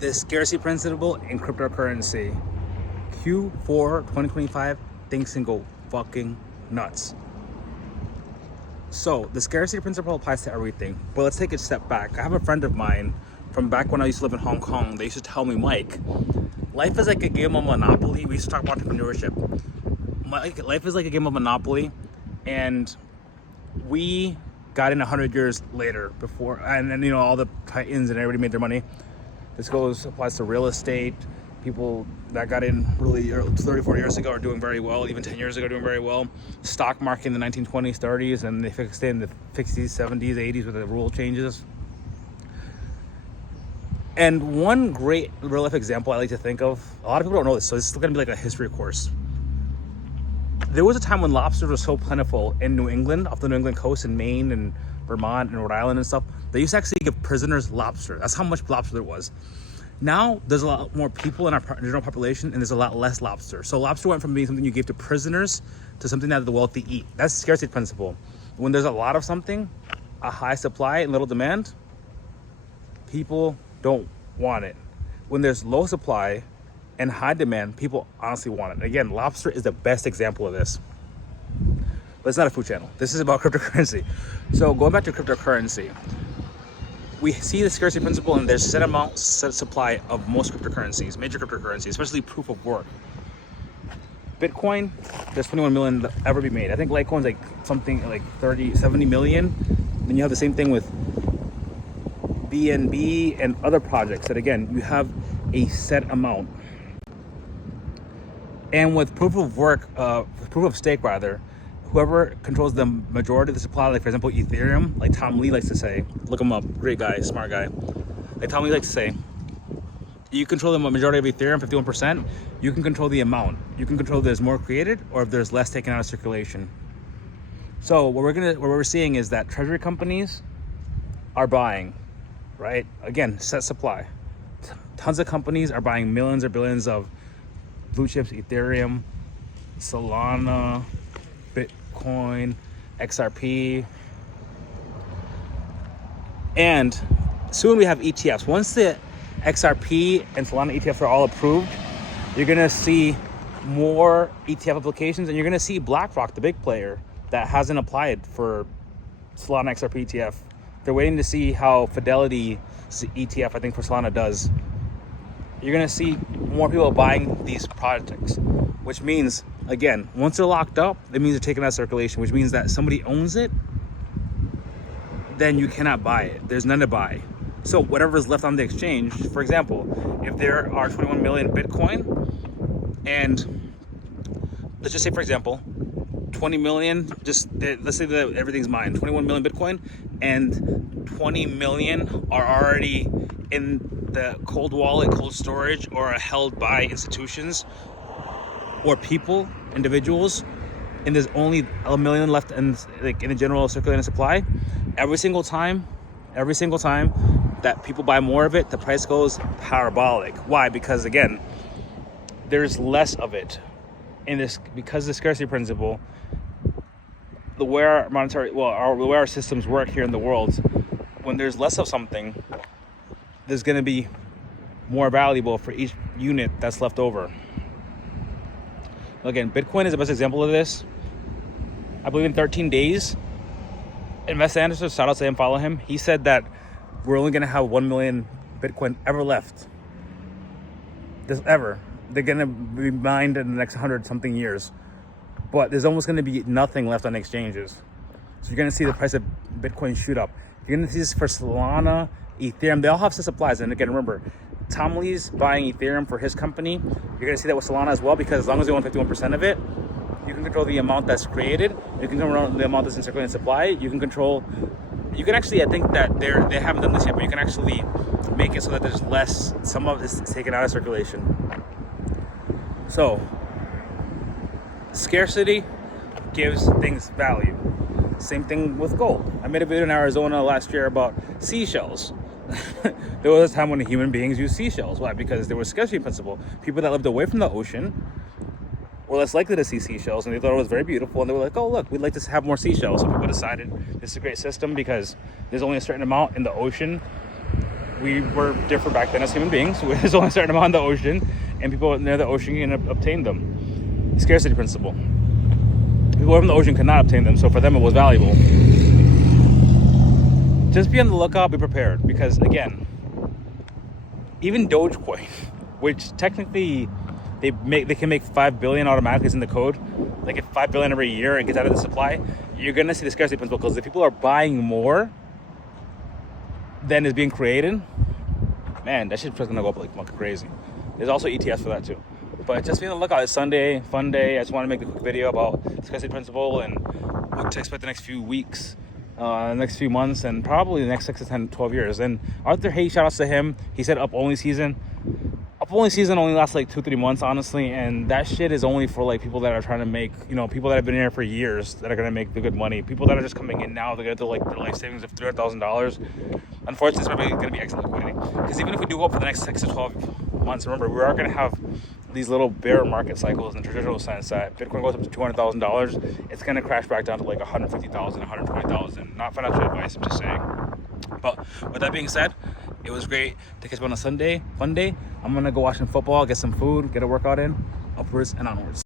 the scarcity principle in cryptocurrency. Q4 2025, things can go fucking nuts. So the scarcity principle applies to everything, but let's take a step back. I have a friend of mine from back when I used to live in Hong Kong. They used to tell me, Mike, life is like a game of Monopoly. We used to talk about entrepreneurship. Life is like a game of Monopoly, and we got in 100 years later before, and then, you know, all the titans and everybody made their money. This applies to real estate. People that got in really 30, 40 years ago are doing very well. Even 10 years ago doing very well. Stock market in the 1920s, 30s, and they fixed it in the 60s, 70s, 80s with the rule changes. And one great real life example I like to think of, a lot of people don't know this, so this is going to be like a history course. There was a time when lobsters were so plentiful in New England, off the New England coast in Maine and Vermont and Rhode Island and stuff. They used to actually give prisoners lobster. That's how much lobster there was. Now, there's a lot more people in our general population, and there's a lot less lobster. So lobster went from being something you gave to prisoners to something that the wealthy eat. That's the scarcity principle. When there's a lot of something, a high supply and little demand, people don't want it. When there's low supply and high demand, people honestly want it. Again, lobster is the best example of this. But it's not a food channel. This is about cryptocurrency. So going back to cryptocurrency, we see the scarcity principle, and there's set supply of most cryptocurrencies, major cryptocurrencies, especially proof of work. Bitcoin, there's 21 million that ever be made. I think Litecoin's like something like 70 million. Then you have the same thing with BNB and other projects that, again, you have a set amount. And with proof of work, proof of stake rather, whoever controls the majority of the supply, like for example Ethereum, like Tom Lee likes to say, look him up, great guy, smart guy. Like Tom Lee likes to say, you control the majority of Ethereum, 51%, you can control the amount. You can control if there's more created or if there's less taken out of circulation. So what we're seeing is that treasury companies are buying, right? Again, set supply. Tons of companies are buying millions or billions of blue chips, Ethereum, Solana, Bitcoin, XRP. And soon we have ETFs. Once the XRP and Solana ETFs are all approved, you're going to see more ETF applications, and you're going to see BlackRock, the big player, that hasn't applied for Solana XRP ETF. They're waiting to see how Fidelity's ETF, I think, for Solana does. You're going to see more people buying these projects, which means, again, once they're locked up, it means they're taken out of circulation, which means that somebody owns it, then you cannot buy it. There's none to buy. So whatever is left on the exchange, for example, if there are 21 million Bitcoin, and let's just say, for example, 20 million, let's say that everything's mine, 21 million Bitcoin, and 20 million are already in the cold wallet, cold storage, or are held by institutions or people, individuals, and there's only a million left in the general circulating supply. Every single time that people buy more of it, the price goes parabolic. Why? Because again, there's less of it. Because of the scarcity principle, the way our systems work here in the world, when there's less of something, there's going to be more valuable for each unit that's left over. Again, Bitcoin is the best example of this. I believe in 13 days, Invest Anderson, shout out to him, follow him. He said that we're only going to have 1 million Bitcoin ever left. They're going to be mined in the next 100 something years. But there's almost going to be nothing left on exchanges. So you're going to see the price of Bitcoin shoot up. You're going to see this for Solana, Ethereum. They all have set supplies. And again, remember, Tom Lee's buying Ethereum for his company. You're going to see that with Solana as well, because as long as they own 51% of it, you can control the amount that's created. You can control the amount that's in circulating supply. You can actually, I think that they haven't done this yet, but you can actually make it so that there's less, some of this is taken out of circulation. So, scarcity gives things value. Same thing with gold. I made a video in Arizona last year about seashells. There was a time when human beings used seashells. Why? Because there was scarcity principle. People that lived away from the ocean were less likely to see seashells, and they thought it was very beautiful, and they were like, oh look, we'd like to have more seashells. So people decided this is a great system because there's only a certain amount in the ocean, we were different back then as human beings. There's only a certain amount in the ocean, and people near the ocean can obtain them. Scarcity principle. People from the ocean could not obtain them, so for them it was valuable. Just be on the lookout, be prepared, because again, even Dogecoin, which technically they can make 5 billion automatically, is in the code. Like if 5 billion every year and gets out of the supply, you're gonna see the scarcity principle, because if people are buying more than is being created, man, that shit's gonna go up like fucking crazy. There's also ETFs for that too. But just be on the lookout. It's Sunday, fun day. I just want to make a quick video about scarcity principle and what to expect the next few weeks, next few months, and probably the next 6 to 10, 12 years. And Arthur Hayes, shout outs to him. He said up only season. Up only season only lasts like 2-3 months, honestly, and that shit is only for like people that are trying to make, you know, people that have been here for years that are gonna make the good money. People that are just coming in now, they're gonna do like their life savings of $300,000. Unfortunately, it's probably gonna be excellent liquidity, because even if we do go up for the next 6 to 12 months, remember, we are gonna have these little bear market cycles in the traditional sense that Bitcoin goes up to $200,000, it's gonna crash back down to like 150,000, 120,000. Not financial advice, I'm just saying. But with that being said, it was great to catch up on a Sunday, fun day. I'm gonna go watch some football, get some food, get a workout in, upwards and onwards.